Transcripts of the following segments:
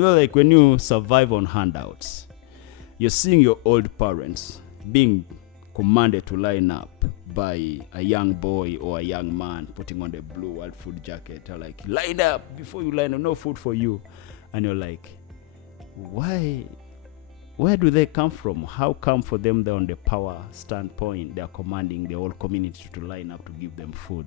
like when you survive on handouts, you're seeing your old parents being commanded to line up by a young boy or a young man putting on the blue World Food jacket. They're like, line up, before you line up, no food for you. And you're like, why? Where do they come from? How come for them they're on the power standpoint, they're commanding the whole community to line up to give them food?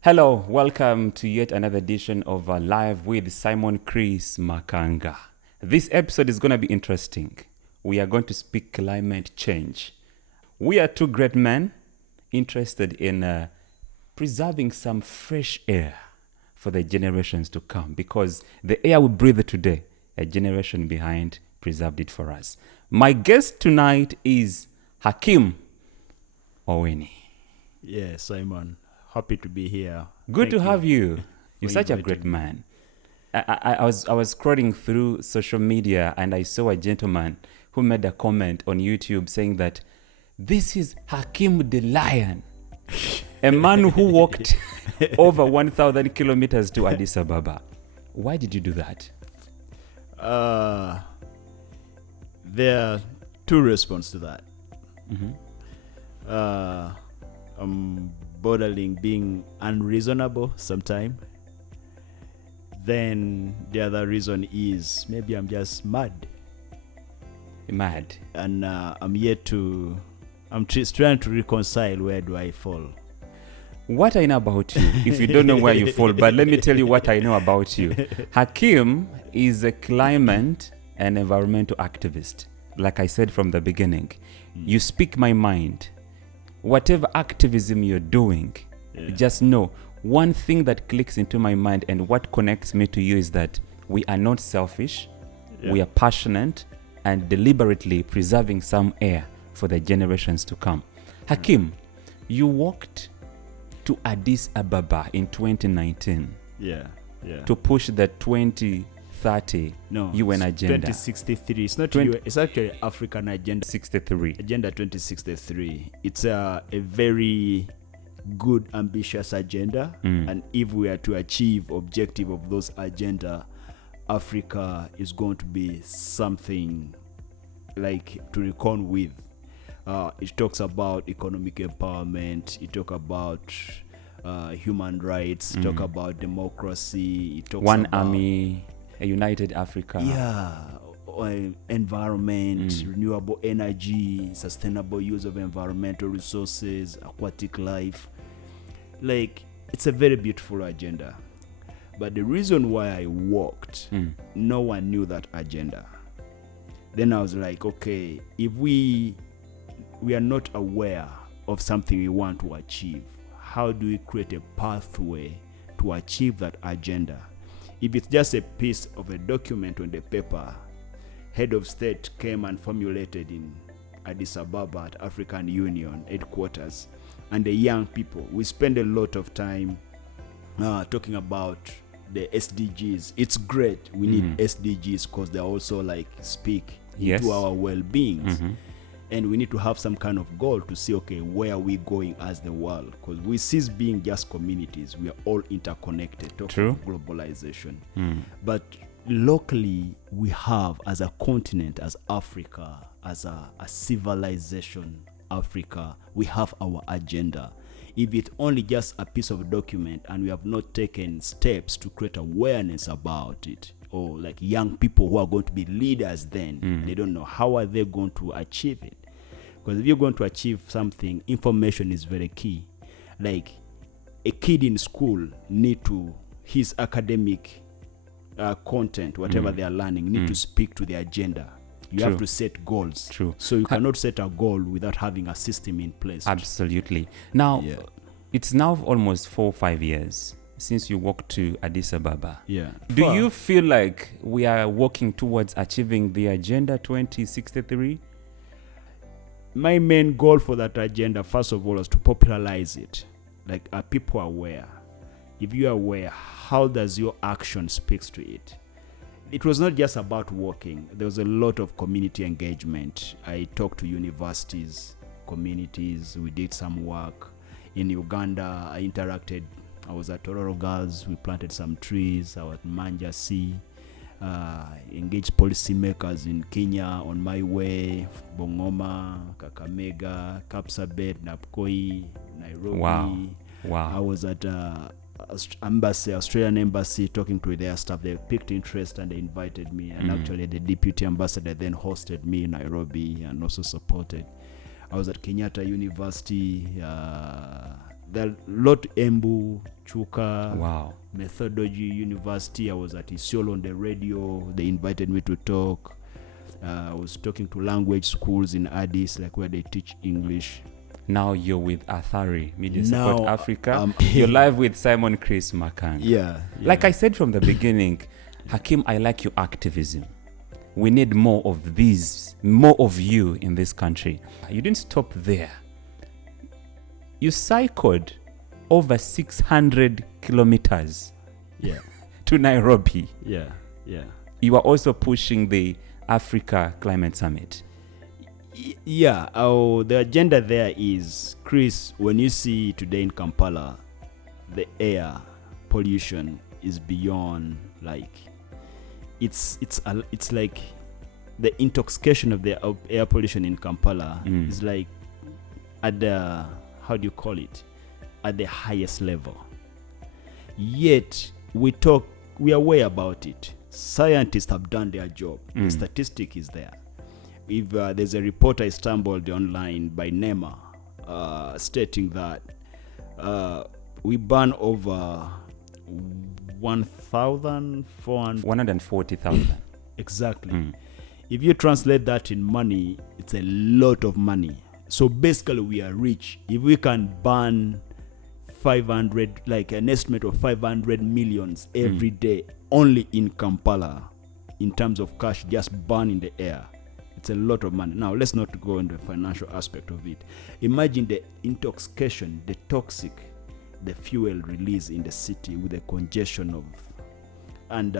Hello, welcome to yet another edition of Live with Simon Chris Makanga. This episode is going to be interesting. We are going to speak climate change. We are two great men interested in preserving some fresh air for the generations to come, because the air we breathe today, a generation behind preserved it for us. My guest tonight is Hakim Owiny. Yeah, Simon. Happy to be here. Good to have you. You're such a great man. I was scrolling through social media and I saw a gentleman who made a comment on YouTube saying that this is Hakim the Lion, a man who walked over 1,000 kilometers to Addis Ababa. Why did you do that? There are two responses to that. Bordering being unreasonable sometime. Then the other reason is maybe I'm just mad. Mad. And I'm trying to reconcile where do I fall. What I know about you, if you don't know where you fall, but let me tell you what I know about you. Hakim is a climate and environmental activist. Like I said from the beginning, you speak my mind. Whatever activism you're doing, just know one thing that clicks into my mind and what connects me to you is that we are not selfish, we are passionate and deliberately preserving some air for the generations to come. Hakim, you walked to Addis Ababa in 2019 to push the 2030 UN agenda. 2063. It's not UN, it's actually African Agenda 63. Agenda 2063. It's a very good, ambitious agenda. And if we are to achieve objective of those agenda, Africa is going to be something like to reckon with. It talks about economic empowerment. It talks about human rights. It talks about democracy. It talks One about army, a united Africa. Environment, renewable energy, sustainable use of environmental resources, aquatic life. Like, it's a very beautiful agenda. But the reason why I walked, no one knew that agenda. Then I was like, okay, if we are not aware of something we want to achieve, how do we create a pathway to achieve that agenda? If it's just a piece of a document on the paper, head of state came and formulated in Addis Ababa at African Union headquarters, and the young people, we spend a lot of time talking about the SDGs. It's great. We need SDGs because they also like speak into our well-being. And we need to have some kind of goal to see, okay, where are we going as the world? Because we cease being just communities. We are all interconnected. Talking about globalization. But locally, we have, as a continent, as Africa, as a civilization, Africa, we have our agenda. If it's only just a piece of document and we have not taken steps to create awareness about it, or like young people who are going to be leaders then, they don't know how are they going to achieve it. Because if you're going to achieve something, information is very key. Like a kid in school his academic content, whatever they are learning, need to speak to the agenda. You have to set goals. So you cannot set a goal without having a system in place. Absolutely. Now, it's now almost 4 or 5 years since you walked to Addis Ababa. Do you feel like we are working towards achieving the Agenda 2063? My main goal for that agenda, first of all, is to popularize it. Like, are people aware? If you are aware, how does your action speaks to it? it was not just about walking. There was a lot of community engagement. I talked to universities, communities. We did some work. In Uganda, I interacted. I was at Tororo Girls. We planted some trees. I was at Manja Sea. Engaged policymakers in Kenya, on my way, Bongoma, Kakamega, Kapsabet, Napkoi, Nairobi. Wow. I was at Australian embassy, talking to their staff. They picked interest and they invited me. And actually, the deputy ambassador then hosted me in Nairobi and also supported. I was at Kenyatta University. There are lot Embu, Chuka. Wow. Methodology University. I was at Isiolo on the radio. They invited me to talk. I was talking to language schools in Addis, like where they teach English. Now you're with Athari, Media Support Africa. You're You're live with Simon Chris Makang. Yeah. Like I said from the beginning, Hakim, I like your activism. We need more of these, more of you in this country. You didn't stop there. You cycled over 600 kilometers to Nairobi. Yeah. You are also pushing the Africa Climate Summit. Yeah, the agenda there is, Chris, when you see today in Kampala, the air pollution is beyond, like, it's like the intoxication of the air pollution in Kampala is like at the, how do you call it, at the highest level. Yet we are aware about it. Scientists have done their job. The statistic is there. If there's a report I stumbled online by NEMA stating that we burn over 140,000. Exactly. If you translate that in money, it's a lot of money. So basically we are rich. If we can burn 500, like an estimate of 500 millions every day only in Kampala, in terms of cash just burn in the air, it's a lot of money. Now let's not go into the financial aspect of it. Imagine the intoxication, the toxic, the fuel release in the city with the congestion of, and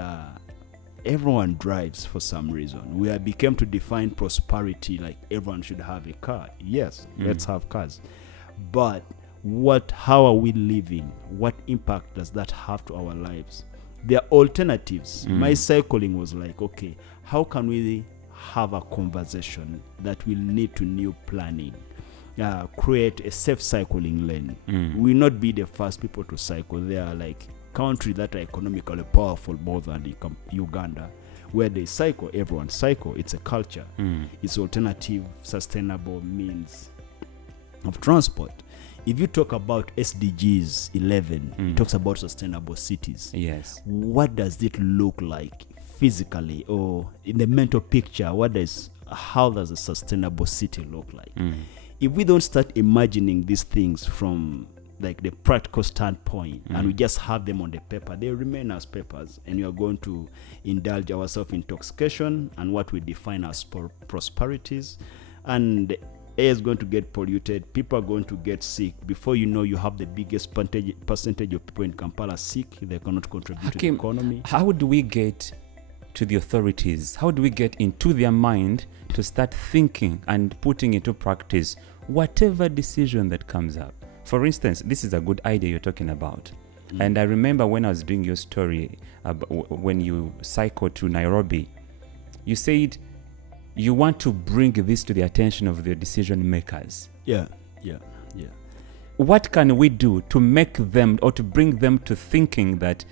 everyone drives for some reason. We became to define prosperity like everyone should have a car. Yes, let's have cars. But how are we living? What impact does that have to our lives? There are alternatives. My cycling was like, okay, how can we have a conversation that will need to new planning? Create a safe cycling lane. We will not be the first people to cycle. There are like countries that are economically powerful more than Uganda, where they cycle, everyone cycle. It's a culture. It's alternative, sustainable means of transport. If you talk about SDGs 11, it talks about sustainable cities. Yes. What does it look like physically, or in the mental picture? How does a sustainable city look like? If we don't start imagining these things from like the practical standpoint, and we just have them on the paper, they remain as papers, and we are going to indulge ourselves in intoxication and what we define as prosperities, and the air is going to get polluted, people are going to get sick. Before you know, you have the biggest percentage of people in Kampala sick. They cannot contribute to the economy. How do we get to the authorities? How do we get into their mind to start thinking and putting into practice whatever decision that comes up? For instance, this is a good idea you're talking about. And I remember when I was doing your story, when you cycled to Nairobi, you said you want to bring this to the attention of the decision makers. Yeah. What can we do to make them, or to bring them to thinking that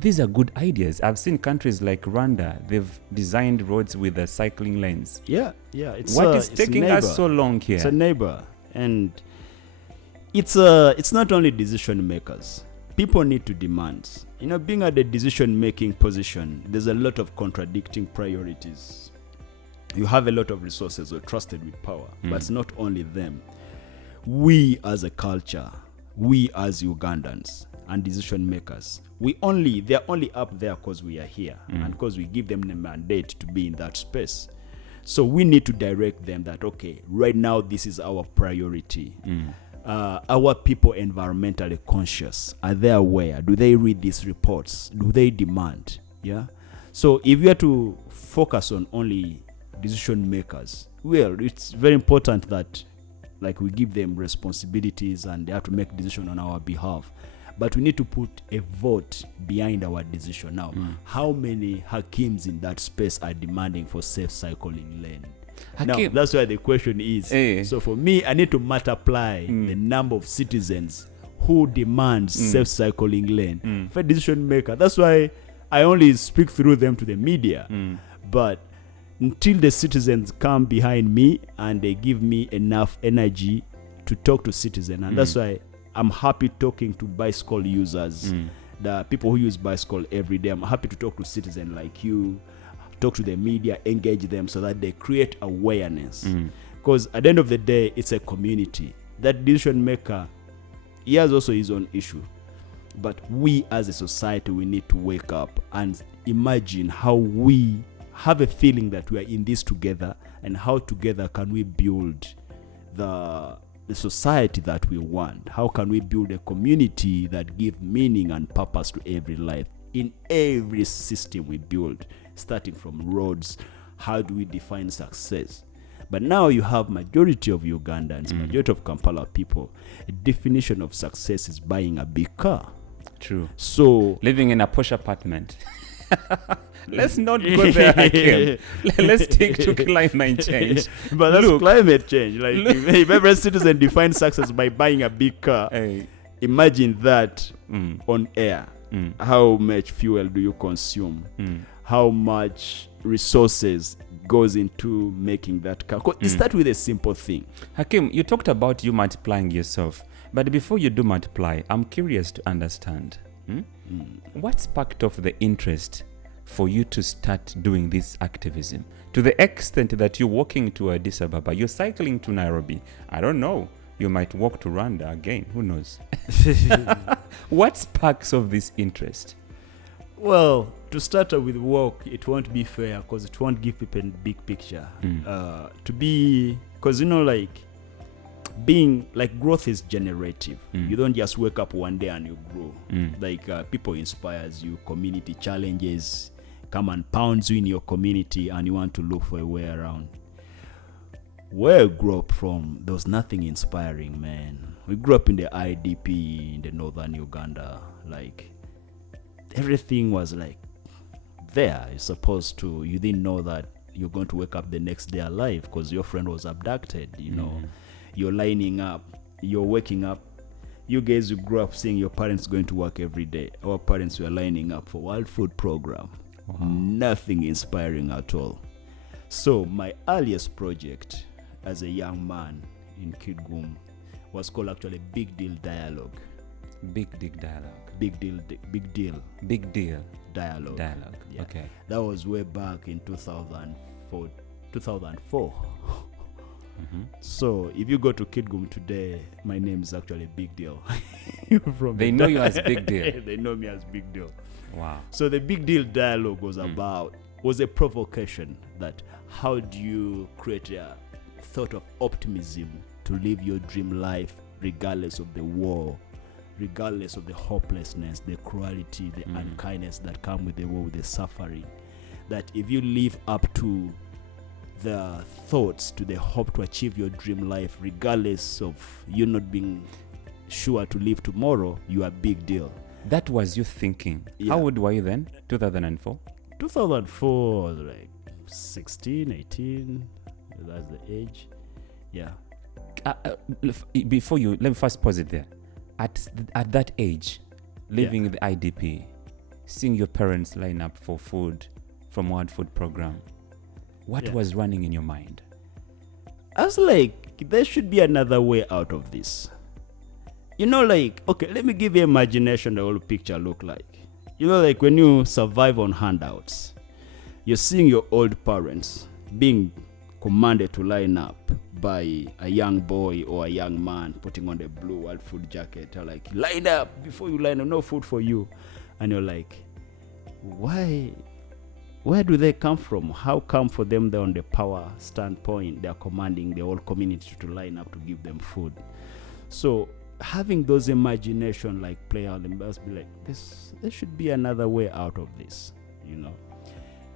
these are good ideas? I've seen countries like Rwanda, they've designed roads with the cycling lanes. Yeah. What is taking us so long here? It's a neighbor. And it's not only decision makers. People need to demand. Being at the decision making position, there's a lot of contradicting priorities. You have a lot of resources who are trusted with power, but it's not only them. We as a culture, we as Ugandans and decision makers, they're only up there because we are here and because we give them the mandate to be in that space. So we need to direct them that, okay, right now this is our priority. Our people environmentally conscious. Are they aware? Do they read these reports? Do they demand? Yeah. So if you are to focus on only decision makers, well, it's very important that like we give them responsibilities and they have to make decision on our behalf. But we need to put a vote behind our decision. Now, how many Hakims in that space are demanding for safe cycling lane? Now, that's why the question is. So for me, I need to multiply the number of citizens who demand safe cycling lane for decision maker. That's why I only speak through them to the media. But until the citizens come behind me and they give me enough energy to talk to citizens, and that's why I'm happy talking to bicycle users, the people who use bicycle every day. I'm happy to talk to citizens like you, talk to the media, engage them so that they create awareness. Because at the end of the day, it's a community. That decision maker, he has also his own issue. But we as a society, we need to wake up and imagine how we have a feeling that we are in this together, and how together can we build the society that we want. How can we build a community that gives meaning and purpose to every life in every system we build, starting from roads? How do we define success? But now you have majority of Ugandans, majority of Kampala people, a definition of success is buying a big car. True. So living in a posh apartment. Let's not go there again. Let's take to climate change. But that's climate change. Like if every citizen defines success by buying a big car, imagine that on air. How much fuel do you consume? How much resources goes into making that car? Start with a simple thing. Hakim, you talked about you multiplying yourself. But before you do multiply, I'm curious to understand. What sparked off the interest for you to start doing this activism? To the extent that you're walking to Addis Ababa, you're cycling to Nairobi. I don't know. You might walk to Rwanda again. Who knows? What sparks of this interest? Well, to start with work, it won't be fair because it won't give people a big picture. Because being like growth is generative. You don't just wake up one day and you grow. Like people inspires you, community challenges come and pounds you in your community, and you want to look for a way around. Where I grew up from, there was nothing inspiring, man. We grew up in the IDP in the northern Uganda. Like everything was like there. You didn't know that you're going to wake up the next day alive because your friend was abducted, you know. You're lining up, you're waking up. You guys who grew up seeing your parents going to work every day. Our parents were lining up for World Food Program. Nothing inspiring at all. So my earliest project as a young man in Kidgum was called actually Big Deal Dialogue. Big Dialogue. Big Deal Dialogue. Yeah. Okay. That was way back in 2004. So if you go to Kidgum today, my name is actually Big Deal. They know you as Big Deal. They know me as Big Deal. Wow. So the Big Deal Dialogue was was a provocation that how do you create a thought of optimism to live your dream life regardless of the war, regardless of the hopelessness, the cruelty, the unkindness that come with the war, with the suffering. That if you live up to the thoughts, to the hope to achieve your dream life, regardless of you not being sure to live tomorrow, you are a big deal. That was you thinking. Yeah. How old were you then? 2004? 2004 was like 16, 18. That's the age. Yeah. Before you, let me first pause it there. At that age, living in the IDP, seeing your parents line up for food from World Food Program, what was running in your mind? I was like, there should be another way out of this. You know, like, okay, let me give you imagination the whole picture look like. You know, like when you survive on handouts, you're seeing your old parents being commanded to line up by a young boy or a young man putting on the blue World Food jacket. They're like, line up, before you line up, no food for you. And you're like, why? Where do they come from? How come for them they're on the power standpoint, they're commanding the whole community to line up to give them food? So having those imagination like play out, and must be like, there should be another way out of this, you know.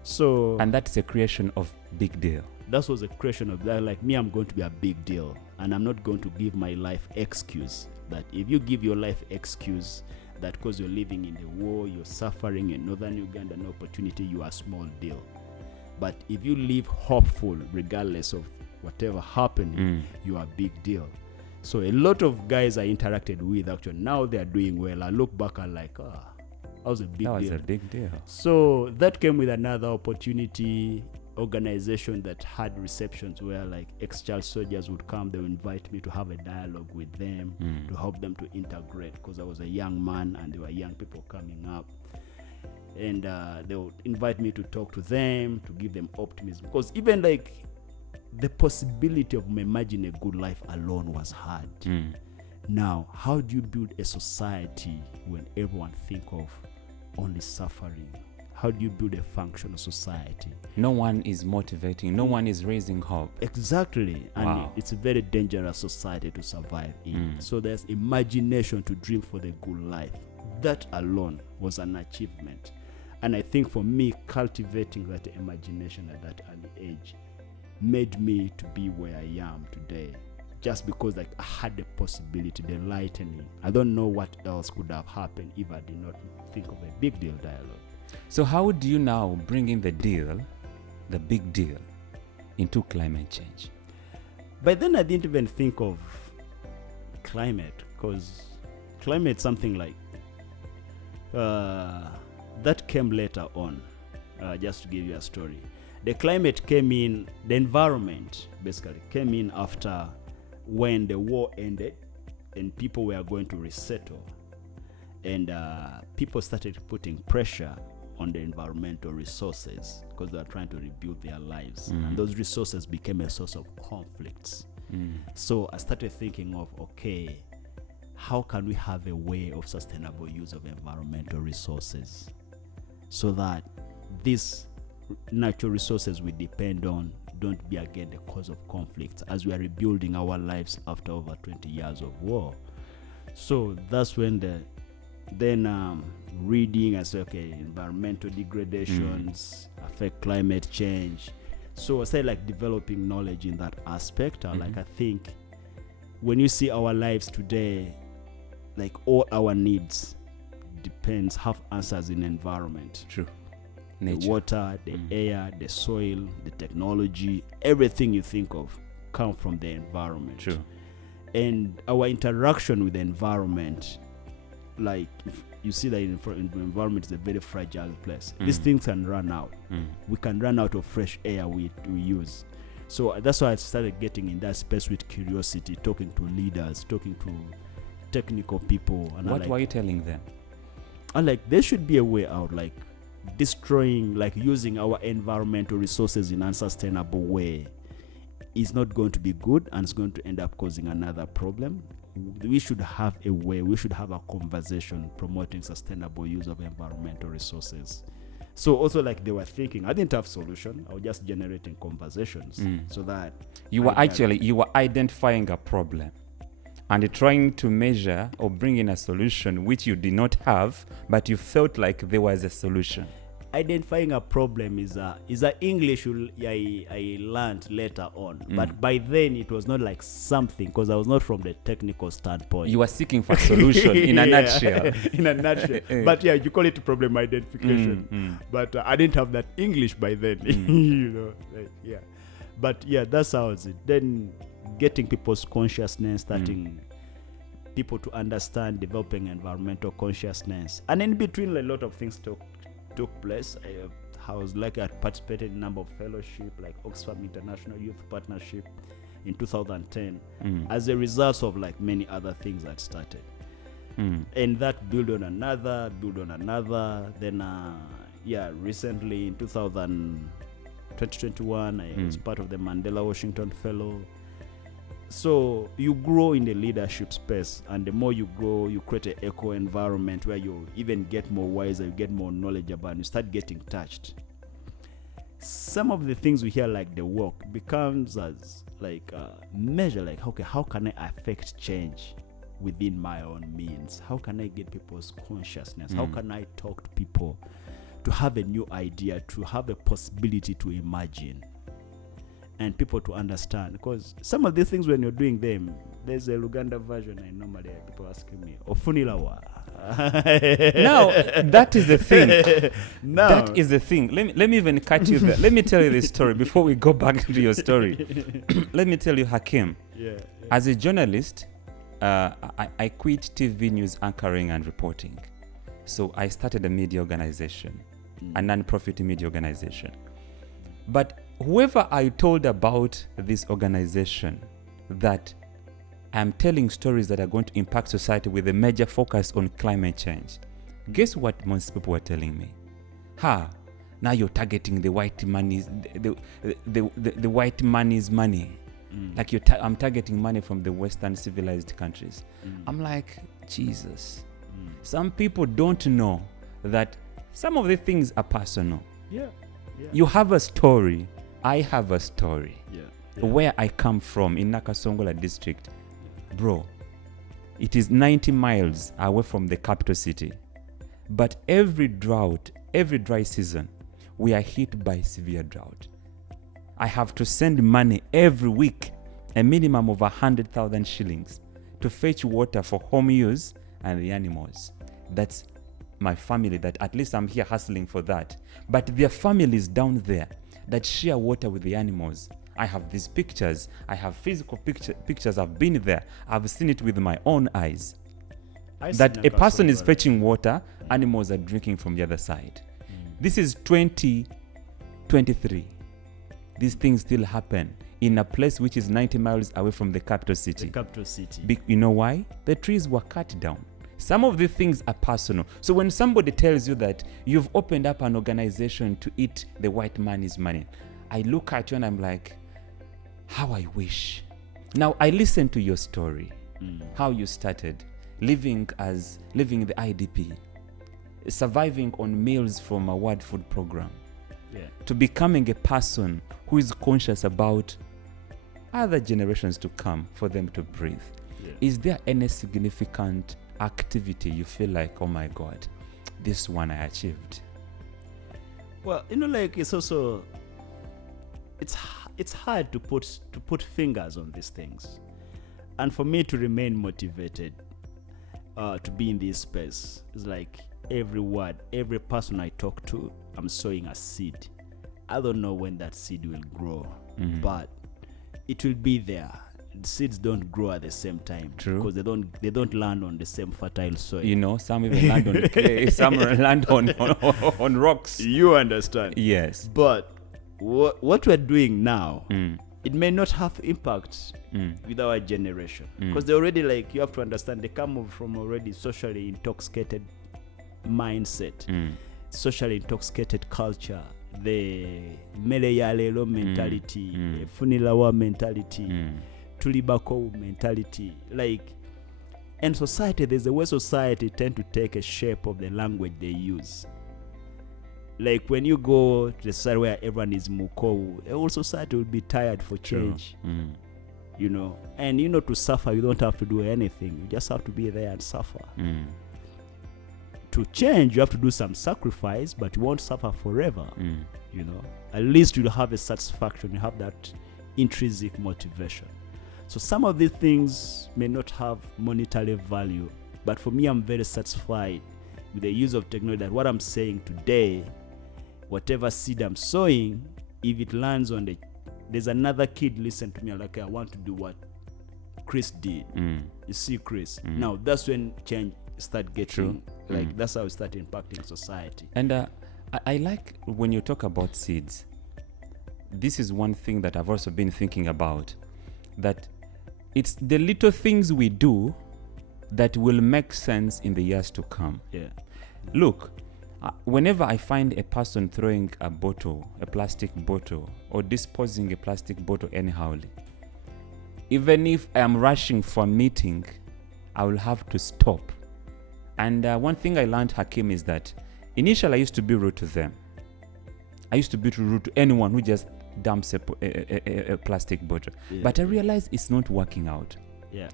So And that's a creation of big deal. that was a creation of that. Like me, I'm going to be a big deal, and I'm not going to give my life excuse. That if you give your life excuse that because you're living in the war, you're suffering in northern Uganda, no opportunity, you are a small deal. But if you live hopeful, regardless of whatever happening, you are a big deal. So a lot of guys I interacted with actually now they are doing well. I look back and like, that was a big deal. That was a big deal. So that came with another opportunity. Organization that had receptions where like ex-child soldiers would come, they would invite me to have a dialogue with them to help them to integrate, because I was a young man and there were young people coming up, and they would invite me to talk to them, to give them optimism, because even like the possibility of imagining a good life alone was hard. Now, how do you build a society when everyone think of only suffering? How do you build a functional society? No one is motivating. No one is raising hope. Exactly. And Wow. it's a very dangerous society to survive in. So there's imagination to dream for the good life. That alone was an achievement. And I think for me, cultivating that imagination at that early age made me to be where I am today. Just because like I had the possibility, the lightening. I don't know what else could have happened if I did not think of a big deal dialogue. So how do you now bring in the deal, the big deal, into climate change? By then I didn't even think of climate, because climate something like that came later on. Just to give you a story, the climate came in, the environment basically came in after when the war ended and people were going to resettle, and people started putting pressure on the environmental resources because they are trying to rebuild their lives. And those resources became a source of conflicts. So I started thinking of, okay, how can we have a way of sustainable use of environmental resources so that these natural resources we depend on don't be again the cause of conflicts as we are rebuilding our lives after over 20 years of war. So that's when reading, I said, okay, environmental degradations affect climate change. So I started like developing knowledge in that aspect. Like I think when you see our lives today, like all our needs have answers in environment. True. The Nature. water, the air, the soil, the technology, everything you think of come from the environment. True. And our interaction with the environment, like if you see that in the environment is a very fragile place. These things can run out. We can run out of fresh air we use. So that's why I started getting in that space with curiosity, talking to leaders, talking to technical people. And What were you telling them? And like there should be a way out, like destroying, like using our environmental resources in an unsustainable way is not going to be good, and it's going to end up causing another problem. We should have a way, we should have a conversation promoting sustainable use of environmental resources. So also like they were thinking, I didn't have solution, I was just generating conversations so that You were identifying a problem and trying to measure or bring in a solution which you did not have, but you felt like there was a solution. Identifying a problem is a English I learned later on, but by then it was not like something, because I was not from the technical standpoint. You were seeking for a solution in a nutshell. In a nutshell. But yeah, you call it problem identification. But I didn't have that English by then. You know, like, yeah. But yeah, that's how it's it. Then getting people's consciousness, starting people to understand, developing environmental consciousness, and in between a lot of things took place. I was like, I participated in a number of fellowship like Oxfam International Youth Partnership in 2010 as a result of like many other things that started. And that build on another. Then recently in 2021 I was part of the Mandela Washington Fellow. So you grow in the leadership space, and the more you grow, you create an eco environment where you even get more wiser, you get more knowledgeable, and you start getting touched. Some of the things we hear, like the work, becomes as like a measure, like, okay, how can I affect change within my own means? How can I get people's consciousness? How can I talk to people to have a new idea, to have a possibility to imagine, and people to understand. Because some of these things, when you're doing them, there's a Uganda version. I normally people asking me, "Ofunilawa." Now that is the thing. No. That is the thing. Let me even cut you there. Let me tell you this story before we go back to your story. Let me tell you, Hakim. Yeah. As a journalist, I quit TV news anchoring and reporting. So I started a media organization, a non-profit media organization. But whoever I told about this organization, that I'm telling stories that are going to impact society with a major focus on climate change, guess what most people were telling me? Now you're targeting the white money's, the white money's money. Like I'm targeting money from the Western civilized countries. I'm like, Jesus. Some people don't know that some of the things are personal. Yeah. You have a story. I have a story. Yeah. Where I come from in Nakasongola district, bro, it is 90 miles away from the capital city. But every drought, every dry season, we are hit by severe drought. I have to send money every week, a minimum of 100,000 shillings, to fetch water for home use and the animals. That's my family, that at least I'm here hustling for that. But there are families down there that share water with the animals. I have these pictures. I have physical pictures. I've been there. I've seen it with my own eyes. That a person is fetching water, animals are drinking from the other side. This is 2023. These things still happen in a place which is 90 miles away from the capital city. You know why? The trees were cut down. Some of the things are personal. So when somebody tells you that you've opened up an organization to eat the white man's money, I look at you and I'm like, how I wish. Now I listen to your story, how you started living in the IDP, surviving on meals from a World Food Program, to becoming a person who is conscious about other generations to come for them to breathe. Is there any significant activity you feel like, oh my God, this one I achieved? Well, like it's also, it's hard to put fingers on these things, and for me to remain motivated to be in this space is like every word, every person I talk to, I'm sowing a seed. I don't know when that seed will grow, but it will be there. The seeds don't grow at the same time. True. Because they don't land on the same fertile soil. Some even land on clay, some land on rocks. You understand? Yes. But what we're doing now, it may not have impact with our generation, because they already, like, you have to understand, they come from already socially intoxicated mindset, socially intoxicated culture, the meleyalelo mentality, funilawa mentality, tulibako mentality, like, and society, there's a way society tend to take a shape of the language they use. Like when you go to the side where everyone is mukou, the whole society will be tired for change. And to suffer, you don't have to do anything. You just have to be there and suffer. To change, you have to do some sacrifice, but you won't suffer forever. At least you'll have a satisfaction. You have that intrinsic motivation. So some of these things may not have monetary value, but for me, I'm very satisfied with the use of technology, that what I'm saying today, whatever seed I'm sowing, if it lands on there's another kid listen to me, like, I want to do what Chris did. You see, Chris. Now that's when change start getting, like, that's how it start impacting society. And I like when you talk about seeds. This is one thing that I've also been thinking about, that it's the little things we do that will make sense in the years to come. Look, whenever I find a person throwing a plastic bottle, or disposing a plastic bottle anyhowly, even if I am rushing for a meeting, I will have to stop. And one thing I learned, Hakim, is that initially I used to be rude to them. I used to be rude to anyone who just dumps a plastic bottle. But I realized it's not working out.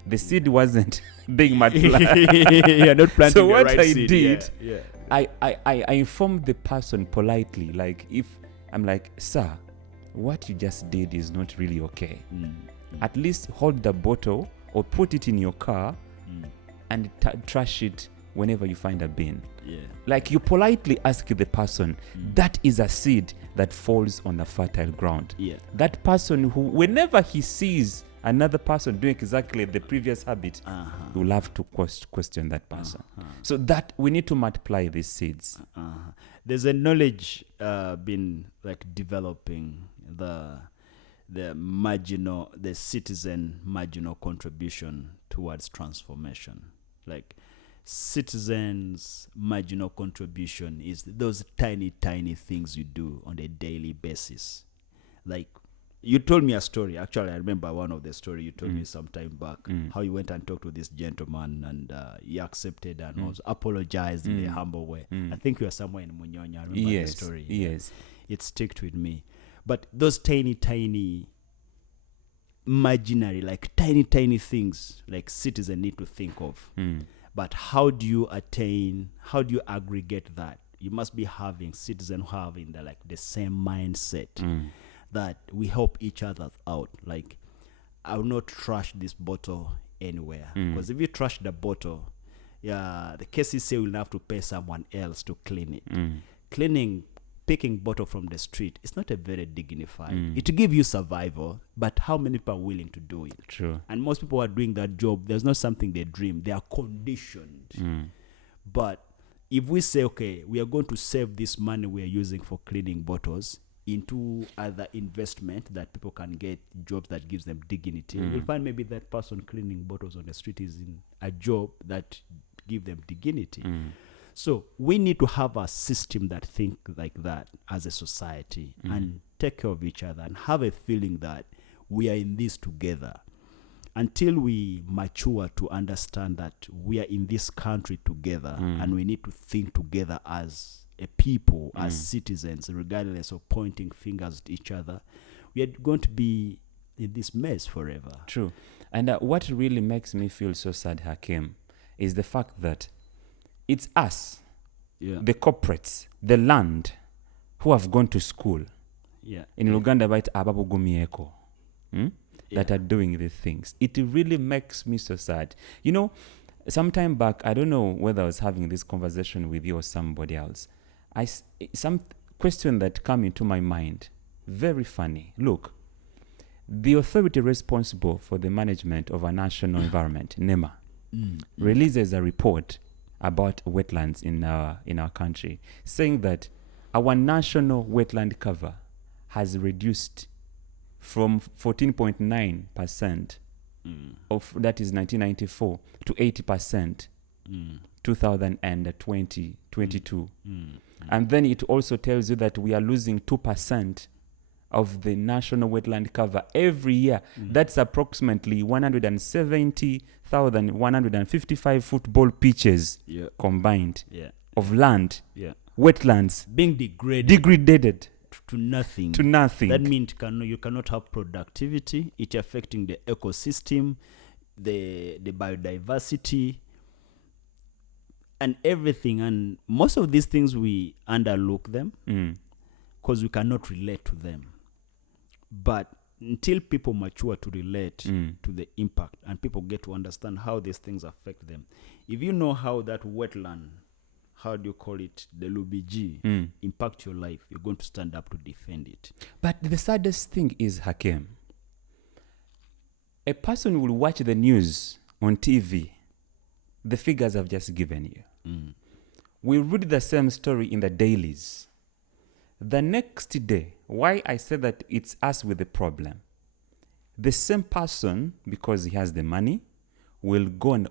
The seed wasn't being multiplied. You're not planting so the what right I seed. did, I inform the person politely. Like if I'm like, sir, what you just did is not really okay. At least hold the bottle or put it in your car and trash it whenever you find a bin. Yeah. Like you politely ask the person, that is a seed that falls on a fertile ground. Yeah. That person who, whenever he sees another person doing exactly the previous habit, he will have to question that person. So that we need to multiply these seeds. There's a knowledge been like developing, the citizen marginal contribution towards transformation. Like citizens' marginal contribution is those tiny things you do on a daily basis. Like you told me a story. Actually, I remember one of the story you told me some time back. How you went and talked to this gentleman and he accepted and also apologized in a humble way. I think you were somewhere in Munyonya. I remember the story. Yes. It sticked with me. But those tiny imaginary, like tiny things like citizens need to think of. But how do you aggregate that? You must be having citizens having the same mindset that we help each other out. Like, I will not trash this bottle anywhere. Because if you trash the bottle, the cases say we'll have to pay someone else to clean it. Picking bottle from the street, it's not a very dignified. It will give you survival, but how many people are willing to do it? True. And most people who are doing that job, there's not something they dream. They are conditioned. But if we say, okay, we are going to save this money we are using for cleaning bottles into other investment that people can get jobs that gives them dignity, you'll find maybe that person cleaning bottles on the street is in a job that give them dignity. So we need to have a system that think like that as a society and take care of each other and have a feeling that we are in this together. Until we mature to understand that we are in this country together and we need to think together as a people, as citizens, regardless of pointing fingers at each other, we are going to be in this mess forever. True. And what really makes me feel so sad, Hakim, is the fact that it's us, the corporates, the land, who have gone to school. In Uganda, right, ababugumieko, that are doing these things. It really makes me so sad. You know, some time back, I don't know whether I was having this conversation with you or somebody else. Some question that come into my mind, very funny. Look, the authority responsible for the management of our national environment, NEMA, releases a report about wetlands in our country, saying that our national wetland cover has reduced from 14.9% of that is 1994 to 80% 2022. And then it also tells you that we are losing 2% of the national wetland cover every year. That's approximately 170,155 football pitches combined of land, wetlands being degraded to nothing. That means you cannot have productivity. It's affecting the ecosystem, the biodiversity, and everything. And most of these things we underlook them because we cannot relate to them. But until people mature to relate to the impact and people get to understand how these things affect them, if you know how that wetland, how do you call it, the Lubiji, impact your life, you're going to stand up to defend it. But the saddest thing is, Hakim, a person will watch the news on TV, the figures I've just given you. We read the same story in the dailies. The next day, why I say that it's us with the problem, the same person, because he has the money, will go and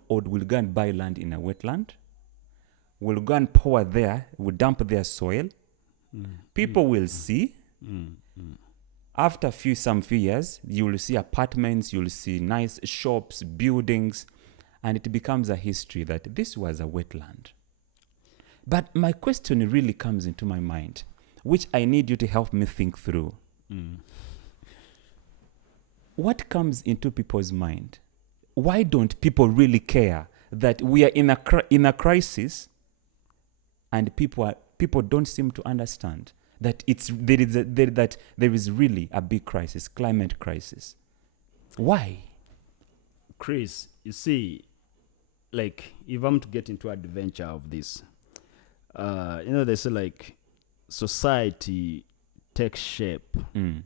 buy land in a wetland, will go and pour there, will dump their soil. People will see. After some few years, you will see apartments, you will see nice shops, buildings, and it becomes a history that this was a wetland. But my question really comes into my mind, which I need you to help me think through. What comes into people's mind? Why don't people really care that we are in a crisis and people don't seem to understand that that there is really a big crisis, climate crisis. Why? Chris, you see, like, if I'm to get into adventure of this, they say, like, society takes shape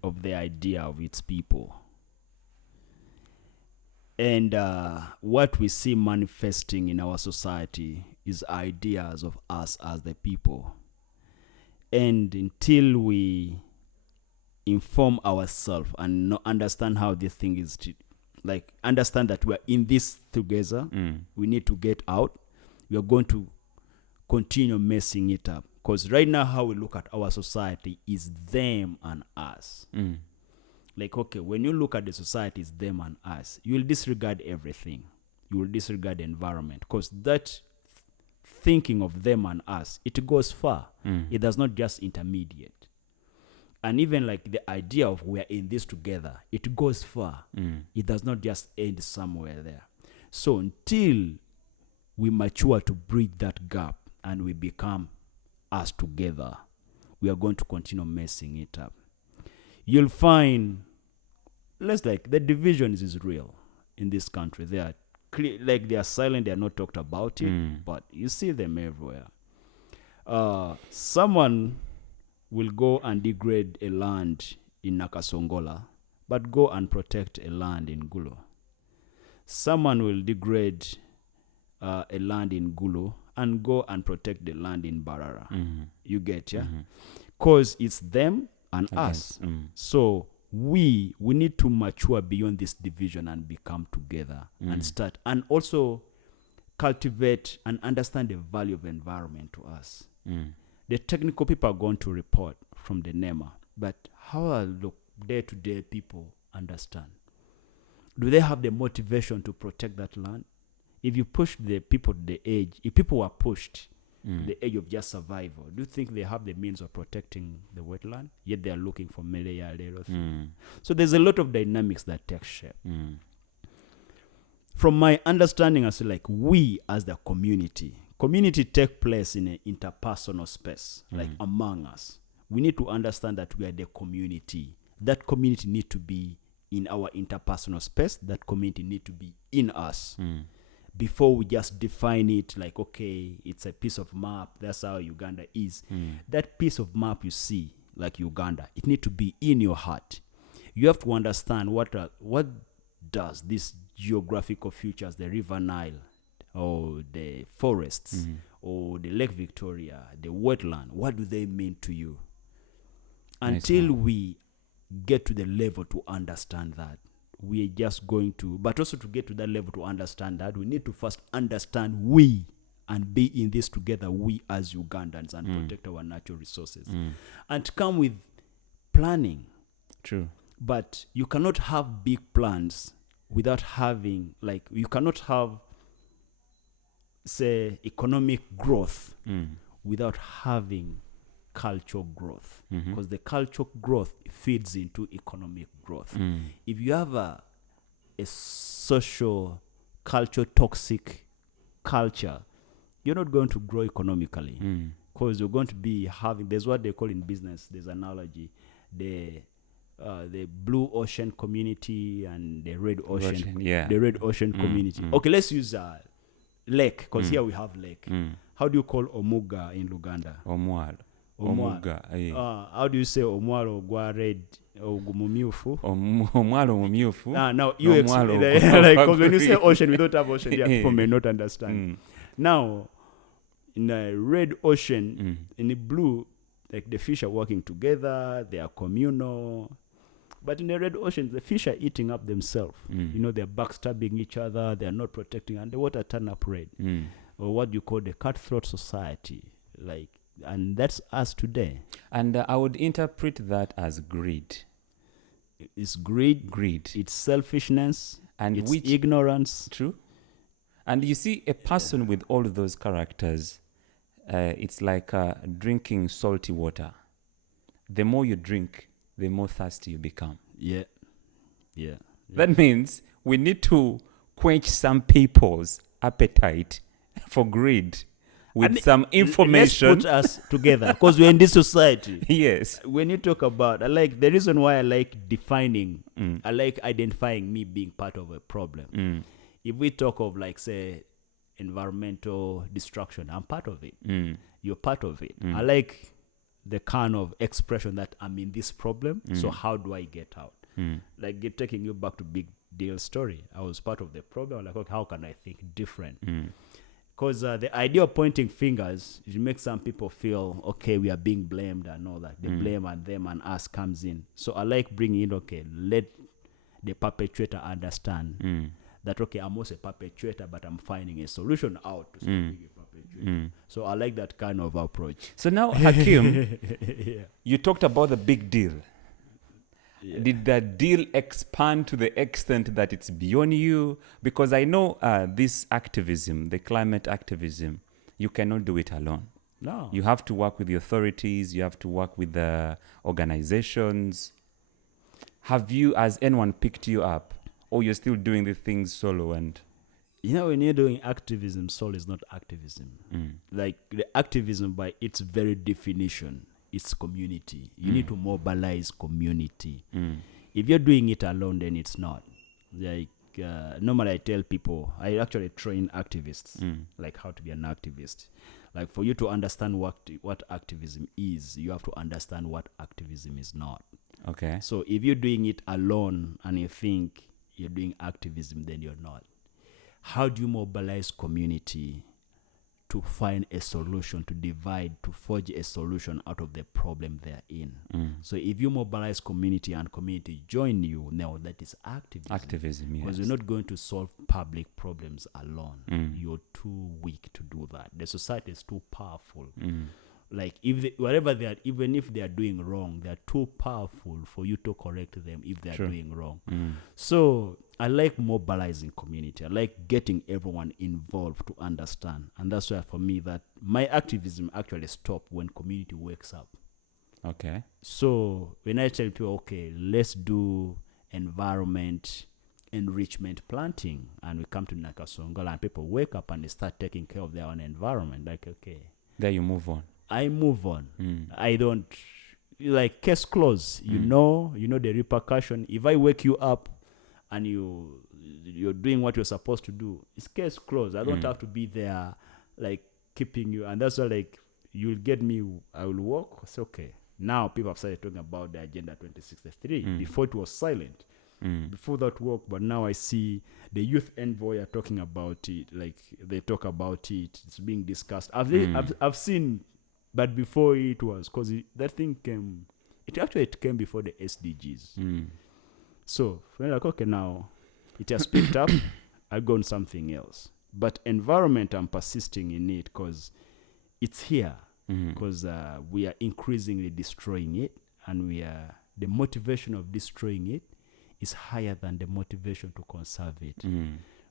of the idea of its people. And what we see manifesting in our society is ideas of us as the people. And until we inform ourselves and understand how this thing is, understand that we're in this together, we need to get out. We are going to continue messing it up. Because right now, how we look at our society is them and us. Like, okay, when you look at the society, it's them and us. You will disregard everything. You will disregard the environment. Because that thinking of them and us, it goes far. It does not just intermediate. And even like the idea of we're in this together, it goes far. It does not just end somewhere there. So until we mature to bridge that gap and we become us together, we are going to continue messing it up. You'll find, the division is real in this country. They are they are silent, they are not talked about it, but you see them everywhere. Someone will go and degrade a land in Nakasongola, but go and protect a land in Gulo. Someone will degrade a land in Gulo and go and protect the land in Barara. You get, yeah? Because it's them and us. So we need to mature beyond this division and become together and start, and also cultivate and understand the value of environment to us. The technical people are going to report from the NEMA, but how are the day-to-day people understand? Do they have the motivation to protect that land? If you push the people to the edge, if people were pushed to the edge of just survival, do you think they have the means of protecting the wetland? Yet they are looking for little things. So there's a lot of dynamics that take shape. From my understanding, I say, like, we as the community take place in an interpersonal space, like among us. We need to understand that we are the community. That community need to be in our interpersonal space. That community need to be in us. Before we just define it like, okay, it's a piece of map, that's how Uganda is. That piece of map you see, like Uganda, it need to be in your heart. You have to understand what does this geographical features, the River Nile, or the forests, or the Lake Victoria, the wetland, what do they mean to you? Until we get to the level to understand that, we are just going to, but also to get to that level to understand that, we need to first understand we and be in this together, we as Ugandans, and protect our natural resources. And come with planning. True. But you cannot have big plans without having, you cannot have, say, economic growth without having cultural growth, because the cultural growth feeds into economic growth. If you have a social, culture toxic culture, you're not going to grow economically, because you're going to be having, there's what they call in business, there's analogy, the blue ocean community and the red ocean, the red ocean community. Okay, let's use lake, because here we have lake. How do you call Omuga in Luganda? Omwalo. How do you say omwalo gwa red ogumumyufu? Omwalo mumyufu. Now you explain, like, because when you say ocean, we don't have ocean here. People may not understand. Now, in the red ocean, in the blue, like, the fish are working together, they are communal. But in the red ocean, the fish are eating up themselves. They're backstabbing each other, they're not protecting, and the water turn up red. Or what you call the cutthroat society. And that's us today. And I would interpret that as greed. It's greed. It's selfishness. And it's ignorance. True. And you see, a person with all of those characters, it's like drinking salty water. The more you drink, the more thirsty you become. Yeah. That means we need to quench some people's appetite for greed. with some information. Let's put us together because we're in this society. Yes. When you talk about, I like the reason why I like defining, I like identifying me being part of a problem. If we talk of like say environmental destruction, I'm part of it. You're part of it. I like the kind of expression that I'm in this problem. So how do I get out? Like taking you back to Big Deal story. I was part of the problem. Like, okay, how can I think different? Because the idea of pointing fingers, it makes some people feel, okay, we are being blamed and all that. The blame and them and us comes in. So I like bringing in, okay, let the perpetrator understand that, okay, I'm also a perpetrator, but I'm finding a solution out to stop being a perpetrator. So I like that kind of approach. So now, Hakim, you talked about the big deal. Yeah. Did the deal expand to the extent that it's beyond you? Because I know this activism, the climate activism, you cannot do it alone. No. You have to work with the authorities. You have to work with the organizations. Have has anyone picked you up? Or you're still doing the things solo? And you know, when you're doing activism, solo is not activism. Like the activism by its very definition, it's community. You need to mobilize community. If you're doing it alone, then it's not. Like normally I tell people, I actually train activists, like how to be an activist. Like for you to understand what activism is, you have to understand what activism is not. Okay. So if you're doing it alone and you think you're doing activism, then you're not. How do you mobilize community to find a solution, to divide, to forge a solution out of the problem they're in? So if you mobilize community and community join you, now that is activism. Activism, yes. Because you're not going to solve public problems alone. You're too weak to do that. The society is too powerful. Like whatever they are, even if they are doing wrong, they are too powerful for you to correct them if they are doing wrong. So I like mobilizing community. I like getting everyone involved to understand. And that's why for me that my activism actually stops when community wakes up. Okay. So when I tell people, okay, let's do environment enrichment planting, and we come to Nakasongola and people wake up and they start taking care of their own environment, like, okay. There you move on. I move on. I don't, like, case closed. You know the repercussion. If I wake you up and you're doing what you're supposed to do, it's case closed. I don't have to be there, like, keeping you. And that's why, like, you'll get me, I will walk. It's okay. Now people have started talking about the Agenda 2063. Before it was silent. Before that work, but now I see the youth envoy are talking about it. Like, they talk about it. It's being discussed. I've seen. But before it was, because that thing came, it came before the SDGs. So we're like, okay, now it has picked up. I go on something else. But environment, I'm persisting in it because it's here. Because we are increasingly destroying it, and the motivation of destroying it is higher than the motivation to conserve it.